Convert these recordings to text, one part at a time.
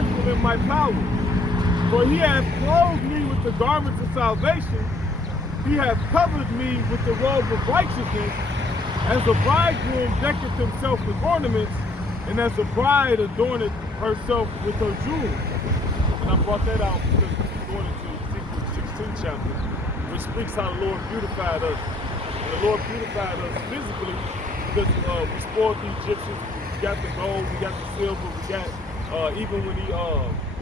joyful in my power. For he hath clothed me with the garments of salvation. He hath covered me with the robe of righteousness. As a bridegroom decketh himself with ornaments, and as a bride adorneth herself with her jewels. And I brought that out because we're going into Ezekiel 16 chapter, which speaks how the Lord beautified us. And the Lord beautified us physically because we spoiled the Egyptians. We got the gold, we got the silver, we got even when he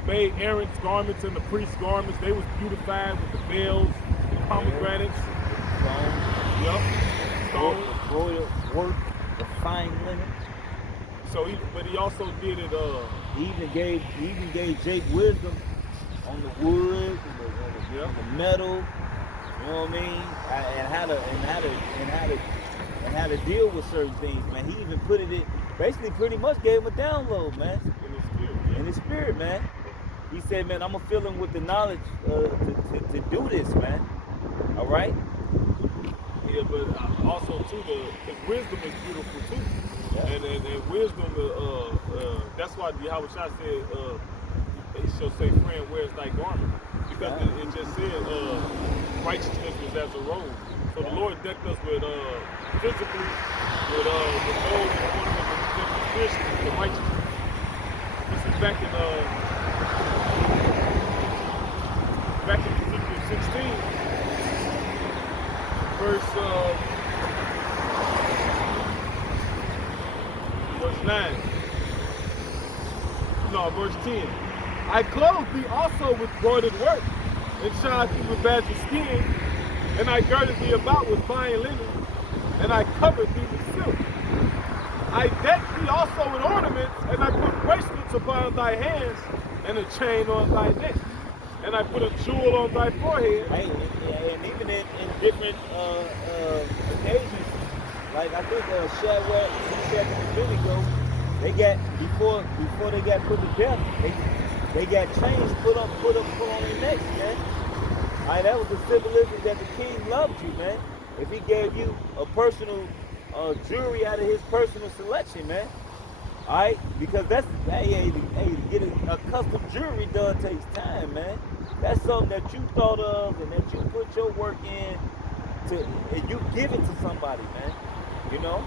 made Aaron's garments and the priest's garments, they was beautified with the bells, the pomegranates, Stone. yep, stone. Royal work, the fine linen. So but he also did it. He even gave Jake wisdom on the wood and the metal. You know what I mean? And how to deal with certain things, man. He even put it in. Basically, pretty much gave him a download, man. In his spirit, man. He said, man, I'm gonna fill him with the knowledge to do this, man. All right. Yeah, but also too, because wisdom is beautiful too. Yeah. And wisdom, that's why Yahweh Shah said, he shall say, friend, where's thy garment? Because it just said righteousness was as a robe. So the Lord decked us with physically with gold and ornaments and spiritually with righteousness. This is back in Ezekiel 16, verse 9. No, verse 10. I clothed thee also with broidered work, and shod thee with badger skin, and I girded thee about with fine linen, and I covered thee with silk. I decked thee also with ornaments, and I put bracelets upon thy hands, and a chain on thy neck. And I put a jewel on thy forehead. Hey, and even in different occasions, like I think Shadrach, Meshach, and Abednego, they got before they got put to death, they got chains put on their necks, man. All right, that was the symbolism that the king loved you, man. If he gave you a personal jewelry out of his personal selection, man. All right, because that's to get a custom jewelry done takes time, man. That's something that you thought of and that you put your work in and you give it to somebody, man. You know,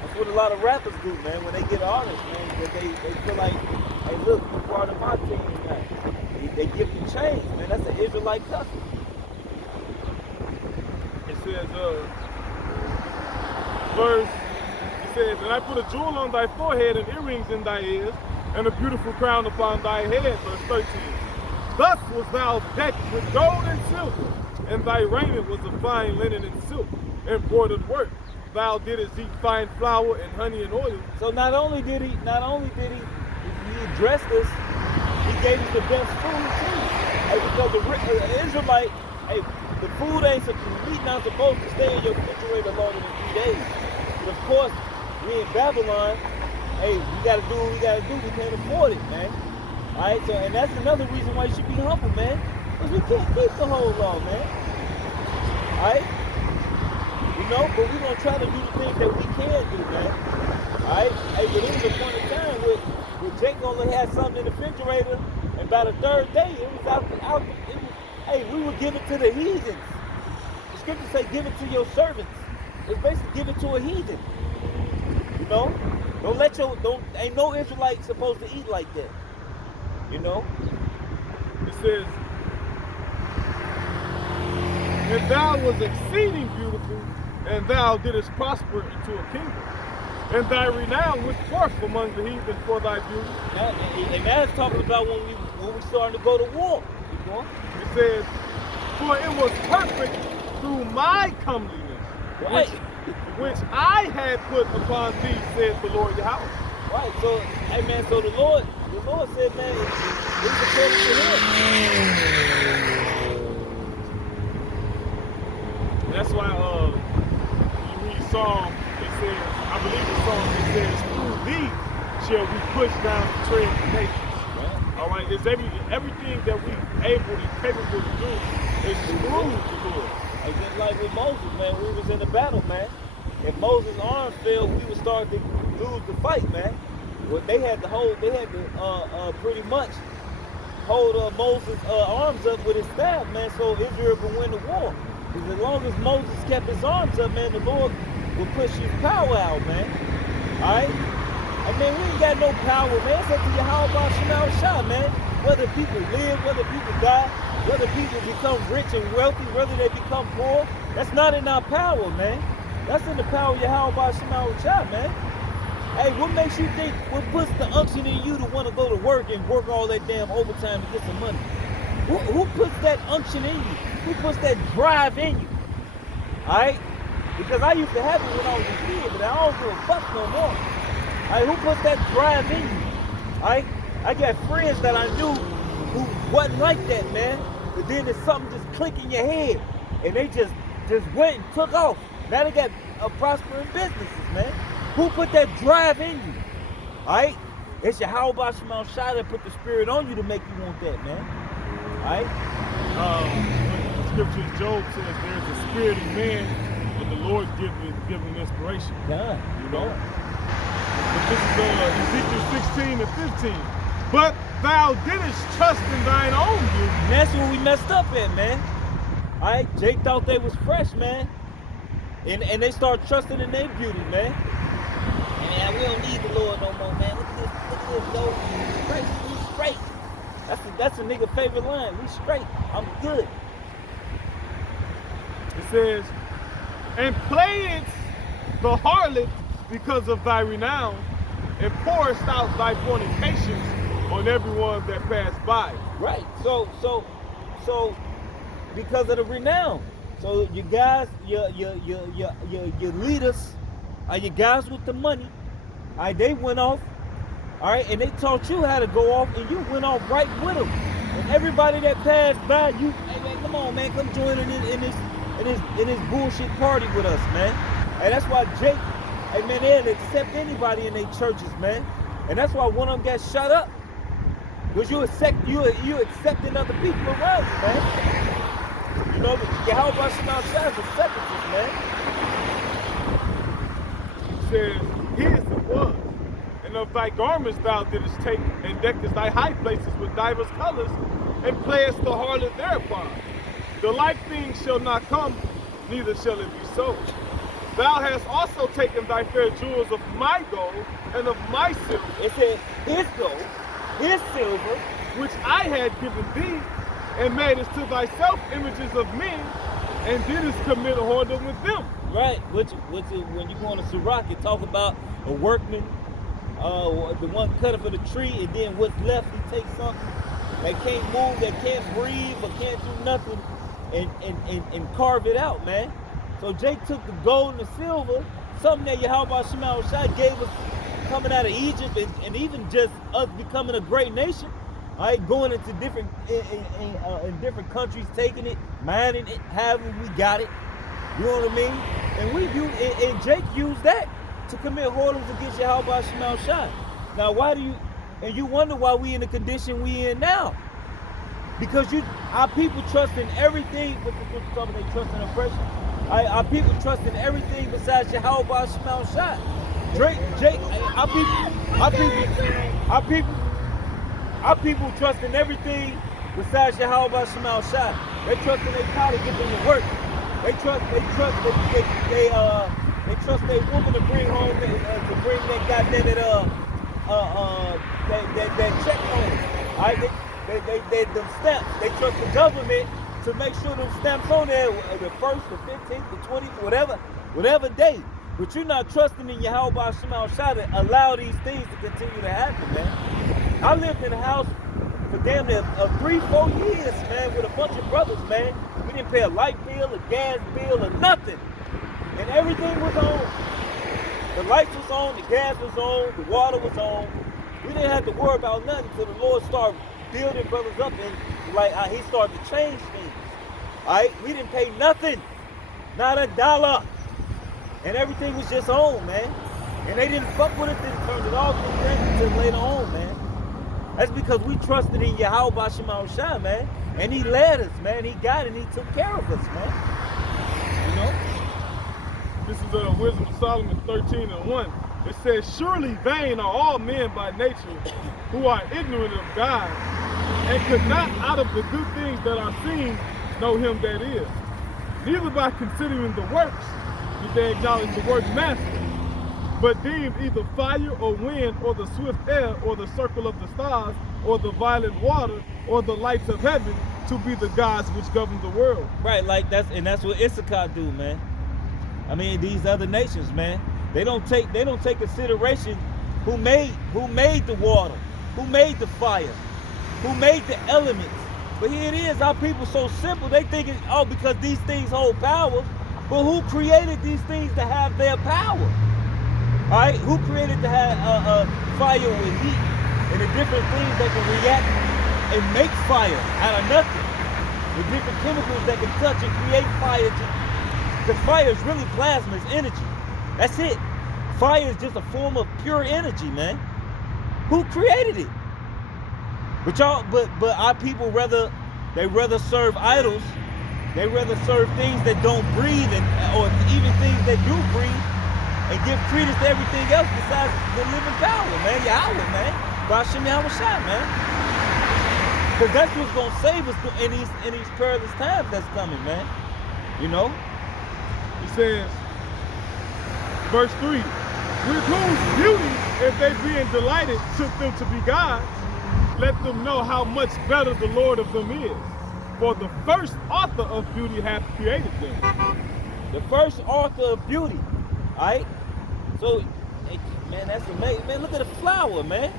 that's what a lot of rappers do, man. When they get artists, man, that they feel like, hey, look, you're part of my team, man. They give you chains, man. That's an Israelite custom. It says, it says, and I put a jewel on thy forehead and earrings in thy ears, and a beautiful crown upon thy head. Verse 13. Thus was thou decked with gold and silver, and thy raiment was of fine linen and silk, embroidered work. Thou didst eat fine flour and honey and oil. So not only did he dressed us, he gave us the best food too. Hey, because the Israelite, hey, the food the meat not supposed to stay in your refrigerator longer than 3 days. But of course, we in Babylon, hey, we gotta do what we gotta do. We can't afford it, man. All right, so and that's another reason why you should be humble, man. Because we can't keep the whole law, man. All right, you know, but we're gonna try to do the things that we can do, man. All right, hey, but there was a point in time where Jake only had something in the refrigerator, and by the third day, it was out. Hey, we were giving to the heathens. The scriptures say, "Give it to your servants." It's basically give it to a heathen. You know, ain't no Israelite supposed to eat like that. You know? It says, and thou was exceeding beautiful, and thou didst prosper into a kingdom. And thy renown went forth among the heathen for thy beauty. And that's talking about when we started to go to war. Keep going. It says, for it was perfect through my comeliness, right, which I had put upon thee, said the Lord Yahweh. Right, so, hey man, so the Lord said, man, it's according to him. And that's why you read Psalm, it says, I believe the Psalm, it says, through thee shall we push down the tread of the nations. Right. All right, it's everything that we able and capable to do is through the Lord. And just like with Moses, man, we was in the battle, man. If Moses' arm failed, we would start to lose the fight, man. well, they had to pretty much hold Moses' arms up with his staff, man, so Israel can win the war. Because as long as Moses kept his arms up, man, the Lord will push his power out, man. Alright? I mean, we ain't got no power, man. It's up to Yahweh Shemal Shah, man. Whether people live, whether people die, whether people become rich and wealthy, whether they become poor, that's not in our power, man. That's in the power of Yahweh Shemal Shah, man. Hey, what makes you think, what puts the unction in you to want to go to work and work all that damn overtime to get some money? Who puts that unction in you? Who puts that drive in you? Alright? Because I used to have it when I was a kid, but I don't give a fuck no more. Alright, who puts that drive in you? Alright? I got friends that I knew who wasn't like that, man. But then there's something just click in your head. And they just went and took off. Now they got prospering businesses, man. Who put that drive in you? Alright? It's Yahweh Shemal Shah that put the spirit on you to make you want that, man. Alright? The scriptures, Job says there's a spirit in man, but the Lord giving inspiration. Done. You know? But this is Ezekiel 16 and 15. But thou didst trust in thine own beauty. And that's where we messed up at, man. Alright? Jake thought they was fresh, man. And they start trusting in their beauty, man. And man, we don't need the Lord no more, man. Look at this, though. We straight. That's a nigga favorite line. We straight. I'm good. It says, and playest the harlot because of thy renown, and pourest out thy fornications on everyone that passed by. Right. So because of the renown. So you guys, your leaders, your guys with the money, all right, they went off, all right, and they taught you how to go off, and you went off right with them. And everybody that passed by, you, hey man, come on, man, come join in this bullshit party with us, man. And that's why Jake, hey man, they'll accept anybody in their churches, man. And that's why one of them got shut up. Because you accepting other people around you, man. You know, Yahweh Shemal Shah is a separatist, man. He says, his it was, and of thy garments thou didst take, and deckest thy high places with divers colors, and playest the harlot thereupon. The like thing shall not come, neither shall it be so. Thou hast also taken thy fair jewels of my gold, and of my silver. It said, his gold, his silver, which I had given thee, and madest to thyself images of men, and didst commit a whoredom with them. Right, which when you go on a Sirach, it talk about a workman, the one cut for the tree, and then what's left, he takes something that can't move, that can't breathe, or can't do nothing, and carve it out, man. So Jake took the gold and the silver, something that Yahweh Shemal Shah gave us coming out of Egypt, and even just us becoming a great nation. All right, going into different in different countries, taking it, mining it, however we got it. You know what I mean? And Jake used that to commit whoredoms against Yahweh Shemal Shah. Now, you wonder why we in the condition we in now? Because our people trust in everything, but they trust in oppression. Our people trust in everything besides Yahweh Shemal Shah. Our people trust in everything besides Yahweh Shemal Shah. They trust in their power to get them to work. They trust their woman to bring home to bring that goddamn that check home. Alright, they them stamps. They trust the government to make sure them stamps on there the 1st, the 15th, the 20th, whatever day. But you're not trusting in Yahweh Shemal Shah to allow these things to continue to happen, man. I lived in a house for damn near 3-4 years, man, with a bunch of brothers, man. We didn't pay a light bill, a gas bill, or nothing. And everything was on. The lights was on, the gas was on, the water was on. We didn't have to worry about nothing until the Lord started building brothers up and he started to change things. All right, we didn't pay nothing, not a dollar. And everything was just on, man. And they didn't fuck with it, didn't turn it off until later on, man. That's because we trusted in Yahweh Shemal Shah, man. And he led us, man. He got it, and he took care of us, man. You know? This is Wisdom of Solomon 13:1. It says, surely vain are all men by nature who are ignorant of God, and could not out of the good things that are seen know him that is. Neither by considering the works did they acknowledge the workmaster, but deemed either fire or wind or the swift air or the circle of the stars or the violent water or the lights of heaven to be the gods which govern the world. Right, like that's what Issachar do, man. I mean, these other nations, man, they don't take consideration who made the water, who made the fire, who made the elements. But here it is, our people so simple, they think because these things hold power. But who created these things to have their power? All right, who created to have fire with heat and the different things that can react and make fire out of nothing? The different chemicals that can touch and create fire. Because fire is really plasma, it's energy. That's it. Fire is just a form of pure energy, man. Who created it? But our people rather serve idols. They rather serve things that don't breathe or even things that do breathe, and give credence to everything else besides the living power, man. Yahweh, man. Bashim Yahweh Shai, man. Because that's what's gonna save us in these perilous times that's coming, man. You know? He says, verse 3, with whose beauty, if they being delighted, took them to be gods, let them know how much better the Lord of them is. For the first author of beauty hath created them. The first author of beauty. Alright? So, man, that's amazing. Man, look at the flower, man.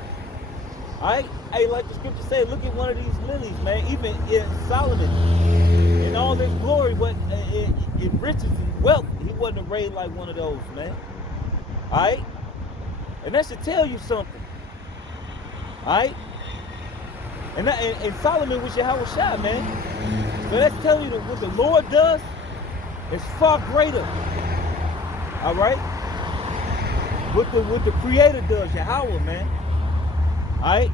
Alright? Hey, like the scripture said, look at one of these lilies, man. Even in Solomon, in all his glory, but in riches and wealth, he wasn't arrayed like one of those, man. Alright? And that should tell you something. Alright? And Solomon was Yahweh Shai, man. So that's telling you that what the Lord does is far greater. All right? What the Creator does, Yahweh, man. All right?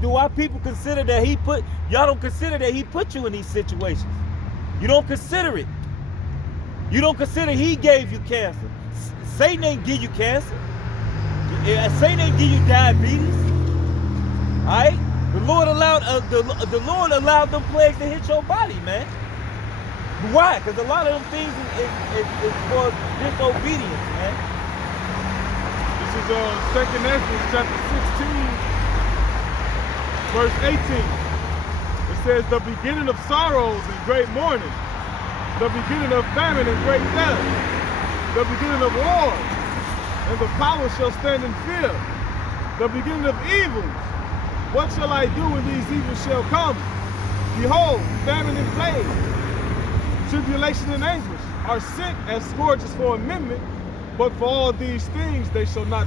Do our people consider that y'all don't consider that he put you in these situations? You don't consider it. You don't consider he gave you cancer. Satan ain't give you cancer. Satan ain't give you diabetes. All right? The Lord allowed them plagues to hit your body, man. Why? Because a lot of them things is for disobedience, man. This is 2nd Ezra chapter 16, verse 18. It says, the beginning of sorrows and great mourning, the beginning of famine and great death, the beginning of war, and the power shall stand in fear, the beginning of evils. What shall I do when these evils shall come? Behold, famine and plague, tribulation and anguish are sent as scourges for amendment, but for all these things they shall not